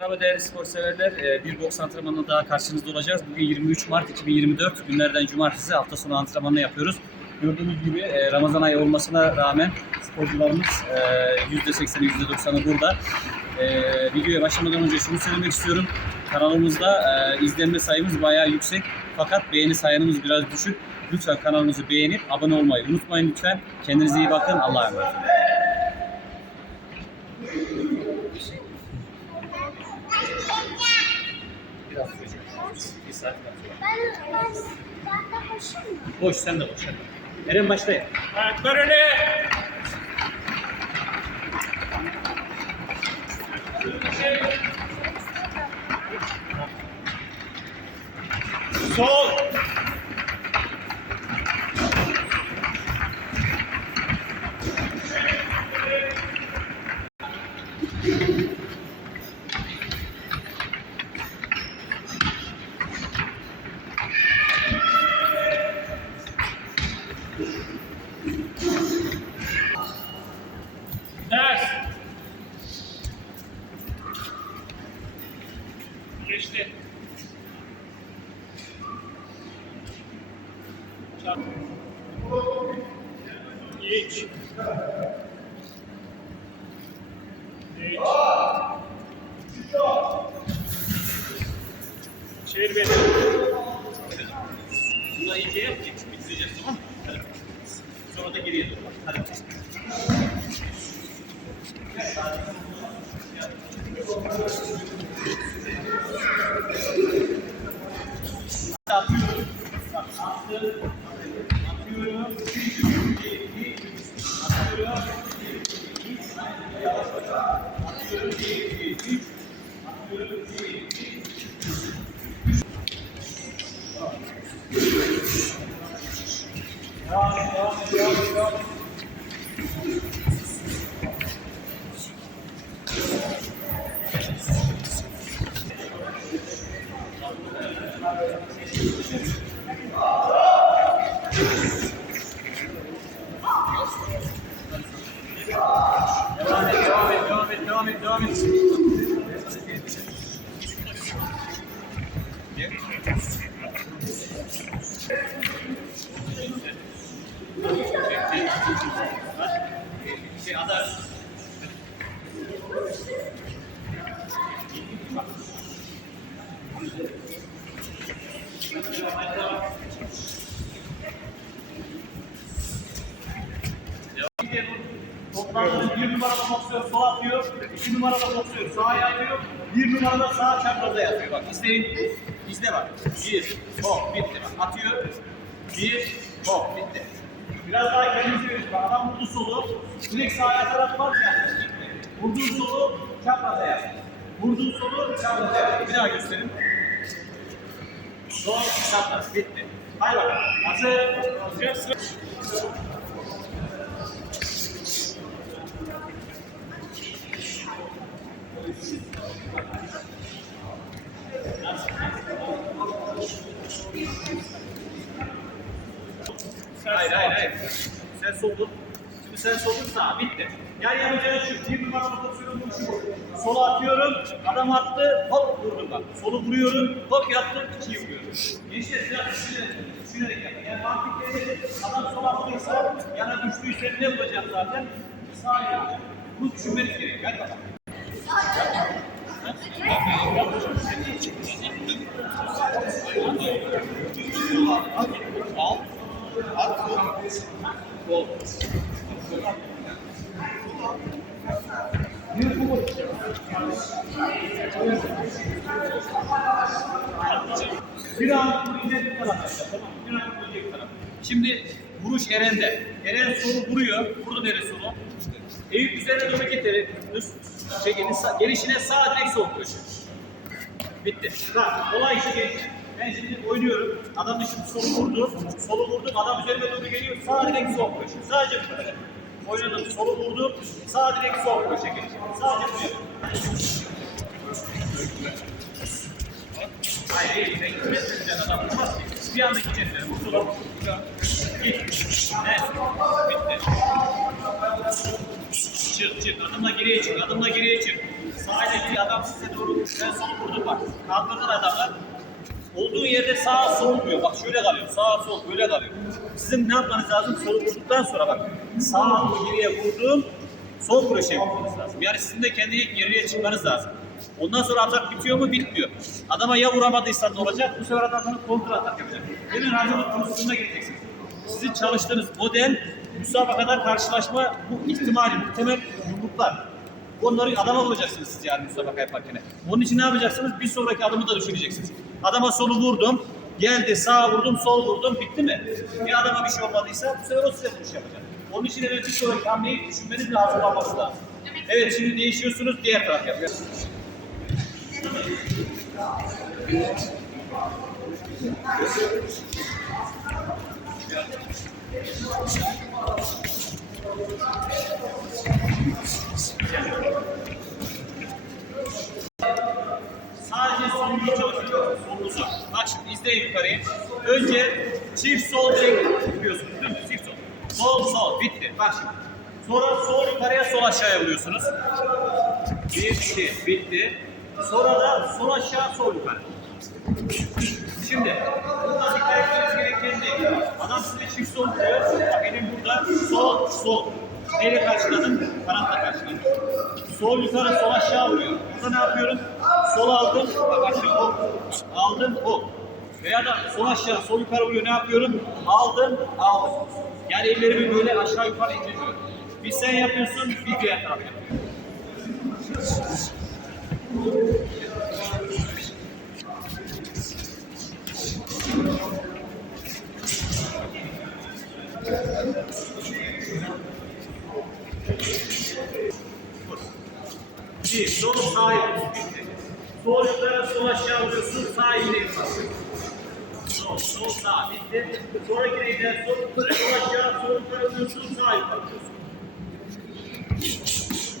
Merhaba değerli spor severler. Ee, Bir boks antrenmanına daha karşınızda olacağız. Bugün 23 Mart 2024 günlerden cumartesi hafta sonu antrenmanını yapıyoruz. Gördüğünüz gibi e, Ramazan ayı olmasına rağmen sporcularımız e, %80'i %90'ı burada. E, Videoya başlamadan önce şunu söylemek istiyorum. Kanalımızda e, izlenme sayımız bayağı yüksek. Fakat beğeni sayımız biraz düşük. Lütfen kanalımızı beğenip abone olmayı unutmayın lütfen. Kendinize iyi bakın. Allah'a emanet olun. Biraz sürecek. Bir saat kalacak. Ben, ben, ben de koşayım mı? Sen de boş. hadi. Eren başlayın. Ayaklar öne. Sol. İç. İç. Çevir beni. Bunu iyice yap ki bitireceğiz tamam mı? Hadi. Sonra da geriye doğru. Hadi. Atıyorum. Devam et, devam et, devam et, devam et. Devam et, devam et, devam et, devam et, Toplantıda bir numarada boksör sol atıyor, iki numarada boksör sağa yatıyor, bir numarada sağ çapraza yatıyor. Bak izleyin, izle bak. Bir, hop, bitti bak. Atıyor, bir, hop, bitti. Biraz daha kendinizi verin. Bak adam vurdu solu, direkt sağa yatarak var ya. Vurduğun solu çapraza yat. Vurduğun solu yat. Bir daha gösterin. Sol, çapraz, bitti. Haydi bakalım. Hazır. Hazır. Hayır hayır hayır. Sen soldun. Şimdi sen soldun sağ. Bitti. Yan yapacağın şu. Bir numaralı pozisyonu vuruşu. Sola atıyorum. Adam attı. Hop vurdum bak. Solu vuruyorum. Hop yattım. ikiyi vuruyorum. Gençler biraz düşünerek, yapın. Yani mantıklı adam sola attıysa yana düştüyse ne yapacağım zaten? Sağa yapacağım. Bunu düşünmeniz gerekiyor. Hadi bakalım. Al. At. Bir an vuracak taraf. Bir an vuracak taraf. Şimdi vuruş Eren'de. Eren solu vuruyor. Vurdu Eren solu. Eyüp üzerine. Üst çekini sağ, gelişine sağ direkt sol köşe. Bitti. Bak olay şu genç. Ben şimdi oynuyorum. Adam şimdi solu vurdu. Solu vurdum. Adam üzerime doğru geliyor. Sağ direkt sol köşe. Sadece bu. Oynadım. Solu vurdu. Sağ direkt sol köşe gelecek. Sadece bu. Hayır, hayır. Beklemezsen adam vurmaz ki. Bir anda gideceğiz. Bu sola. Git. Evet. Bitti. Çık çık. Adımla geriye çık. Adımla geriye çık. Sağ ile adam size doğru ben solu vurdum bak. Kaldırdın adamı. Olduğu yerde sağ sol olmuyor. Bak şöyle kalıyor. Sağ sol böyle kalıyor. Sizin ne yapmanız lazım? Solu vurduktan sonra bak. Sağ geriye vurdum. Sol kroşe yapmanız lazım. Yani sizin de kendi geriye çıkmanız lazım. Ondan sonra atak bitiyor mu? Bitmiyor. Adama ya vuramadıysan ne olacak? Bu sefer adam sana kontrol atak yapacak. Hemen hazırlık konusunda geleceksiniz. Sizin çalıştığınız model müsabakada karşılaşma bu ihtimali, muhtemel yumruklar. Onları adama vuracaksınız siz yani müsabaka yaparken. Onun için ne yapacaksınız? Bir sonraki adımı da düşüneceksiniz. Adama solu vurdum, geldi sağ vurdum, sol vurdum, bitti mi? Ya adama bir şey olmadıysa bu sefer o size vuruş yapacak. Onun için evet bir sonraki hamleyi düşünmeniz ve hazırlanması lazım. Evet şimdi değişiyorsunuz, diğer taraf yapıyorsunuz. Sadece solunu çalışıyoruz. Solunuzu. Bak şimdi izleyin yukarıyı. Önce çift sol tek vuruyorsunuz. Sol. Sol. Bitti. Bak şimdi. Sonra sol yukarıya sol aşağıya vuruyorsunuz. Bitti. Bitti. Sonra da sol aşağı sol yukarı. Şimdi burada dikkat etmeniz gereken değil. Adam size çift sol vuruyor. Benim burada sol sol. Neyle karşıladım? Kanatla karşıladım. Sol yukarı sol aşağı vuruyor. Burada ne yapıyorum? Sol aldım. Bak aşağı hop. Aldım hop. Veya da sol aşağı sol yukarı vuruyor. Ne yapıyorum? Aldım aldım. Yani ellerimi böyle aşağı yukarı indiriyorum. Bir sen yapıyorsun bir diğer taraf yapıyor. Bir, sol sağ yapıyorsun. Sol yukarı sol aşağı vuruyorsun. Sağ ileri yukarı. Sol, sol sağ. Bitti. Sonra gireceğiz. Sol yukarı sol aşağı sol yukarı vuruyorsun. Sağ yukarı vuruyorsun.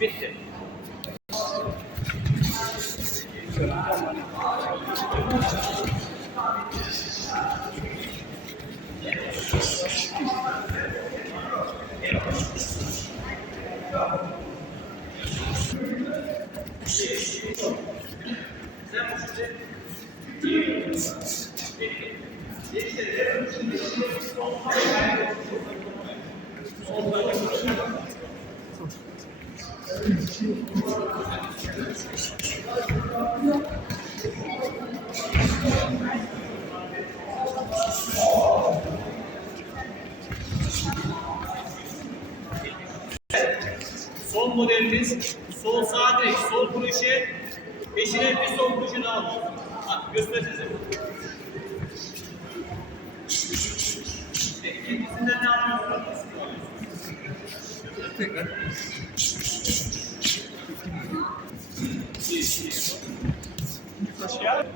Bitti. Son modelimiz sol sağ direkt sol kuruşu peşine bir sol kuruşu daha alıyorsun. Bak göster ikincisinden ne yapıyorsunuz? Tekrar. Aşağı.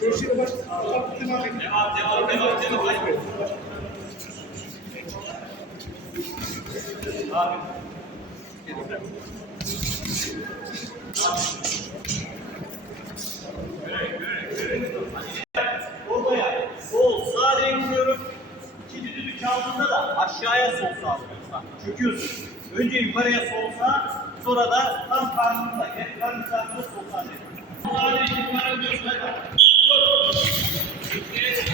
Devam, devam, devam, devam. Abi. Oraya sol sağ direkt vuruyorum. İkinci düdük çaldığında da aşağıya sol sağ. Bak, Çöküyorsun. Önce yukarıya sol sağ, sonra da tam karnında, kendi karnın sağında sol sağ. Sağ direkt yukarı. Vur. Bitti.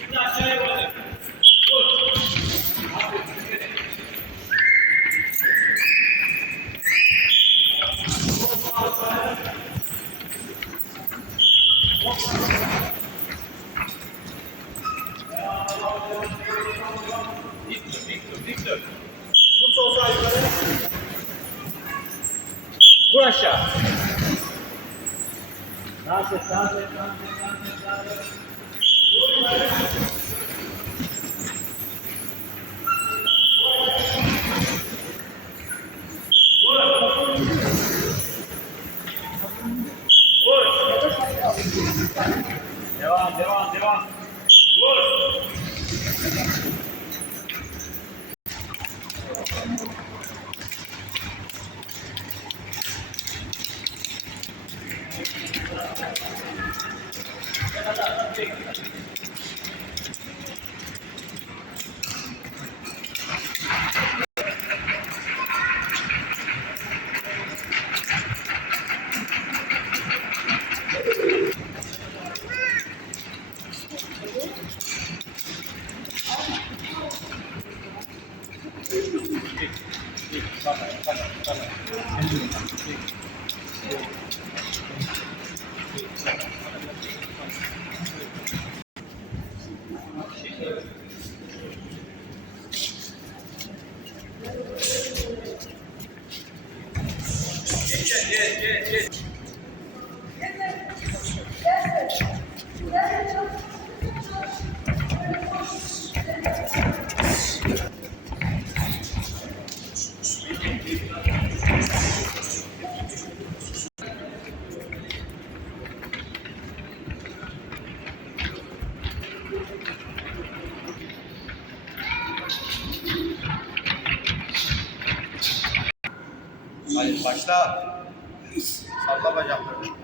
Şimdi aşağıya vuracak. Vur. Aferin. Evet. Gel gel gel gel. Hadi başla. Salla bacaklarını.